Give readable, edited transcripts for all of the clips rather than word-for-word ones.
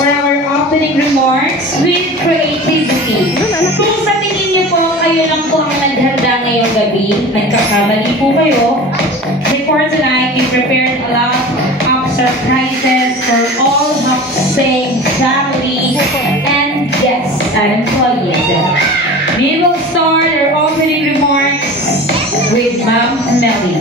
for our opening remarks with creativity. Kung sa tingin niyo po, kayo lang po ang naghanda ngayong gabi, nagkakamali po kayo. Before tonight, we prepared a lot of surprises for all Hokseng family and guests and employees. We will start our opening remarks with Ma'am Melly.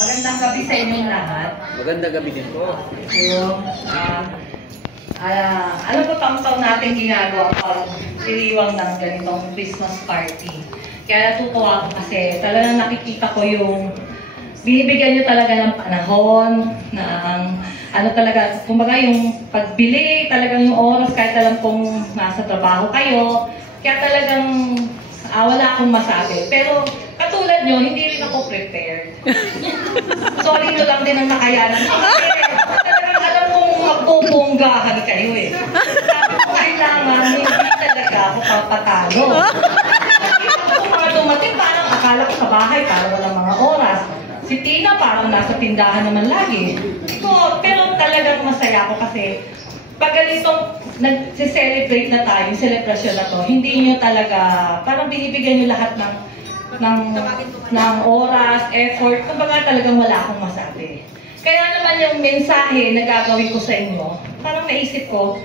Magandang gabi sa inyong lahat. Magandang gabi din po. Alam ko taong-taon natin ginagawa para siliwang ng ganitong Christmas party. Kaya natutuwa ako kasi talagang nakikita ko yung binibigyan nyo talaga ng panahon, ng ano talaga, kumbaga yung pagbili, talagang yung oras kahit alam kong nasa trabaho kayo. Kaya talagang wala akong masabi. Pero katulad nyo, hindi rin ako prepared. Sorry nyo lang din ang nakayanan. Kasi talagang alam kong magbubonggahan kayo eh. Sabi ko kailangan, hindi talaga ako papatalo. Kung mga dumating, parang akala ko sa bahay, parang walang mga oras. Si Tina parang nasa tindahan naman lagi. Pero talagang masaya ako kasi pag ganitong nag-celebrate na tayo, yung celebration na to, hindi nyo talaga, parang binibigyan nyo lahat ng oras, effort, kumbaga talagang wala akong masabi. Kaya naman yung mensahe na gagawin ko sa inyo, parang naisip ko,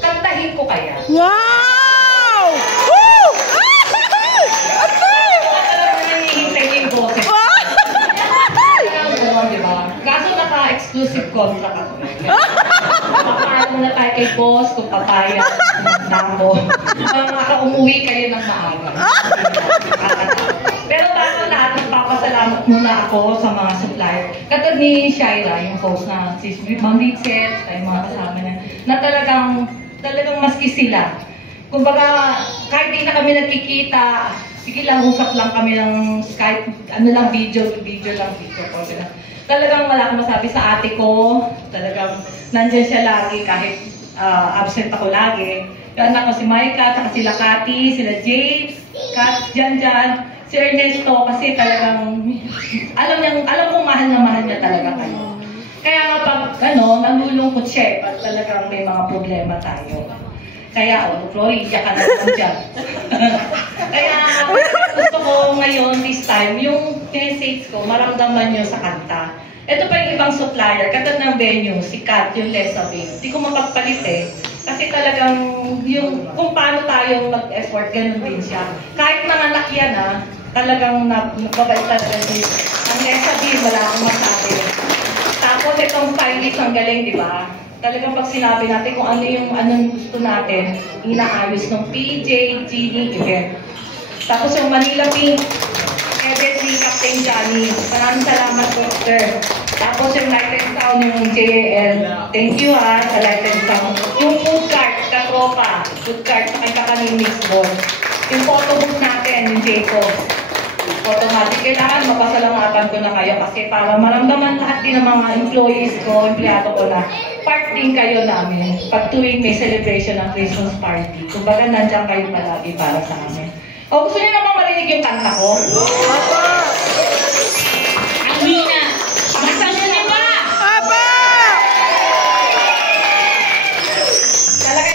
kantahin ko kaya. Wow! Woo! Talagang nanihintay yung boses. Diba? Kaso naka-exclusive contract ako. Papaalam muna tayo kay boss kung papaya ako. Umuwi kayo ng maaga. Pero bago lahat, nagpapasalamat muna ako sa mga supplier. Katulad ni Shaira, yung host na si Ma'am Richet, ay mga kasama niya, na talagang maski sila. Kumbaga, kahit di na kami nagkikita, sige lang, usap lang kami ng Skype, ano lang, video lang. Talagang wala akong masabi sa ate ko, talagang nandyan siya lagi kahit absent ako lagi. Yung anak ko si Micah, saka sila Cathy, sila James, Kat, Jan, si Ernesto, kasi talagang alam kong mahal na mahal niya talaga kayo. Kaya nga pag nalulungkot siya, pag talagang may mga problema tayo. Kaya, Chloe, iyak ka na naman dyan. Kaya, gusto ko ngayon, this time, yung message ko, maramdaman nyo sa kanta. Ito pa yung ibang supplier, katad ng venue, si Kat, yung Lesabin. Hindi ko mapagpalit eh. Kasi talagang, yung kung paano tayo mag-effort, ganun din siya. Kahit nanganak yan talagang nababait talaga din. Ang Lesabin, wala akong masabi. Tapos itong stylist, ang galing, di ba? Talagang pag sinabi natin kung ano yung anong gusto natin, inaayos ng PJ, Genie, event. Tapos yung Manila Pink, edit ni Captain Johnny. Maraming salamat, Doctor. Tapos yung Light and Sound, yung JL. Thank you sa Light and Sound. Yung food cart, katropa. Food cart, nakita kami mix board. Yung photo book natin, yung Jacob. Automatic. Kailangan mapasalamatan ko na kayo kasi para maramdaman lahat din ng mga employees ko, empleyado ko na part din kayo namin pag tuwing may celebration ng Christmas party. Kumbaga nandiyan kayo palagi para sa amin. O gusto niyo naman marinig yung kanta ko? Ang hina! Basta mo na ba? Apa! Talaga.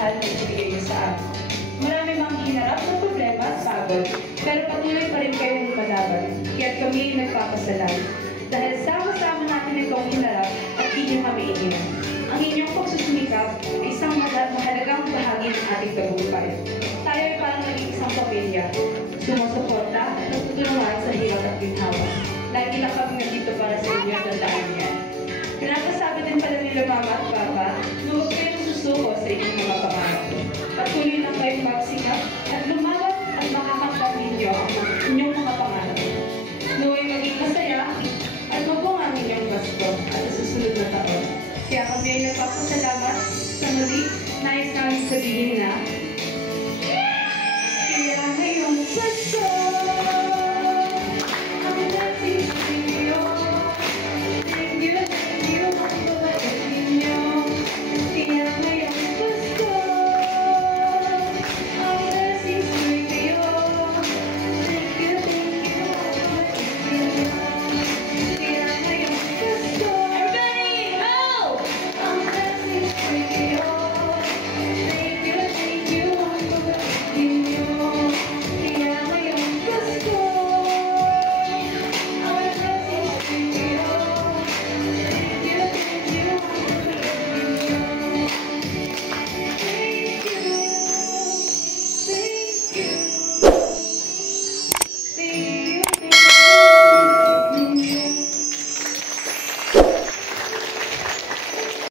pagmamahal na ibigay niyo sa amin. Marami mga hinarap na problema at pagod, pero patuloy pa rin kayo lumalaban, kaya't kami ay nagpapasalamat. Dahil sama-sama natin itong hinarap at di niyo kami iniwan. Ang inyong pagsusumikap ay isang mahalagang bahagi ng ating tagumpay. Tayo ay parang naging isang pamilya, sumusuporta at nagtutulungan sa hirap at ginhawa. Lagi lang kami nandito para sa inyo at tandaan niya. Pinapasabi din pala nila Mama at Papa